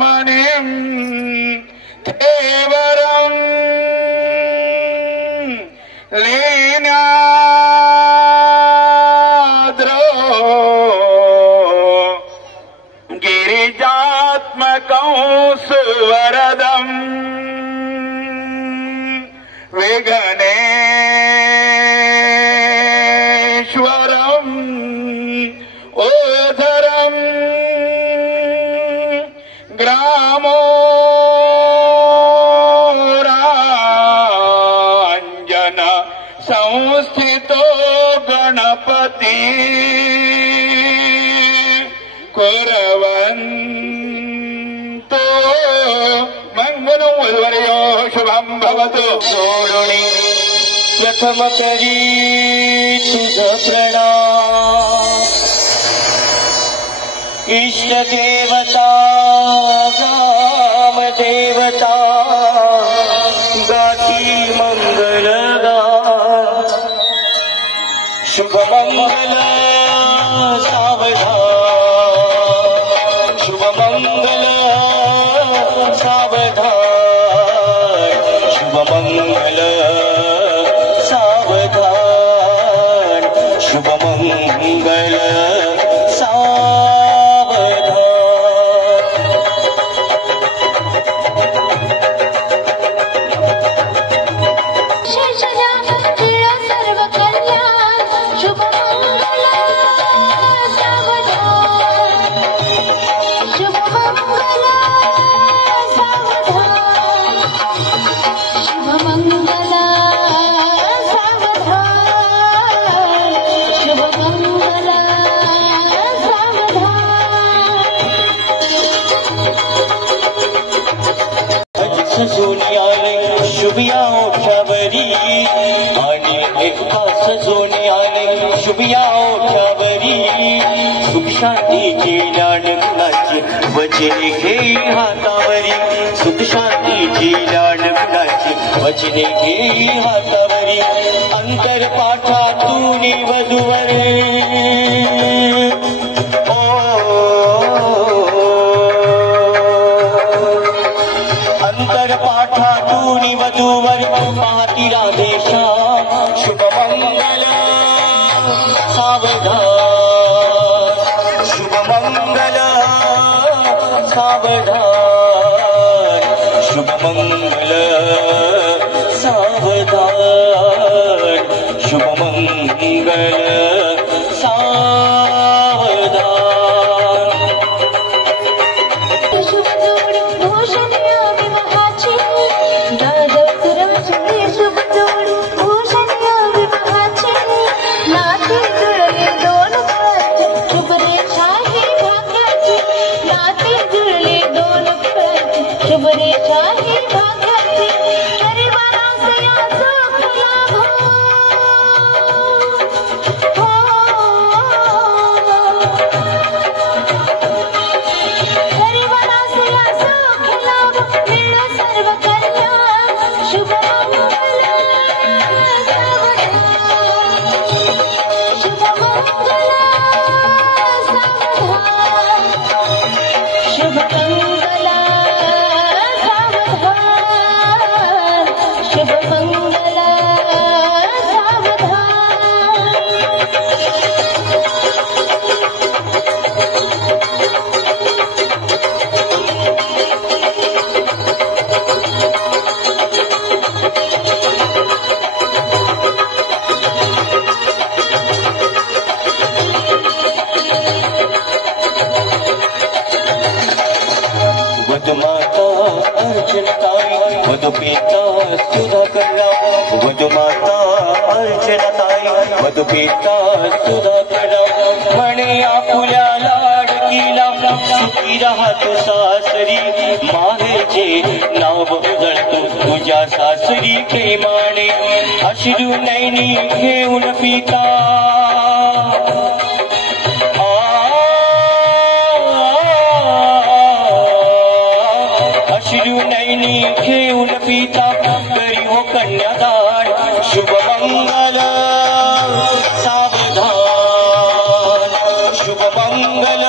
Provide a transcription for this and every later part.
मनिं देवरं लीनाद्रो गिरिजात्मकं सुवरदं विघ्नेश्वरं ओधरं ग्रामोराञ्जन संस्थितो गणपति कुर्वन्तो मंगलं वधूवरयो शुभं भवतु। सोडुणी प्रथम करी तुझ प्रणाम इष्ट देवता ग्राम देवता गाती मंगल गा शुभ मंगल सावधान शुभ मंगल सावधान शुभ मंगल सावधान शुभ मंगल शुभिया उठावरी आणि एका सजोने आले शुभिया उठावरी सुख शांतीची लाड गुणाची वचने घेई हातावरी सुख शांतीची लाड गुणाची वचने घेई हातावरी अंतर पाठातून वधूवरे अंतर पाठातून वधूवर पाहती राधेशा शुभ मंगल सावधान शुभ मंगल सावधान शुभ मंगल सावधान शुभ मंगल मधुपीता सुधाकरराव मधुमाता अर्चनाताई मधुपीता सुधाकरराव म्हणे आपुल्या लाडकीला सुखी राहतो सासरी माहेचे नाव बदलतो तुझ्या सासरी प्रेमाने अश्रू नैनी घेऊन पिता अश्रू नैनी घेऊन पिता करी हो कन्यादान शुभ मंगल सावधान शुभ मंगल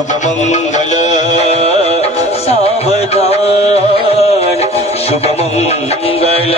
शुभमंगल सावधान शुभमंगल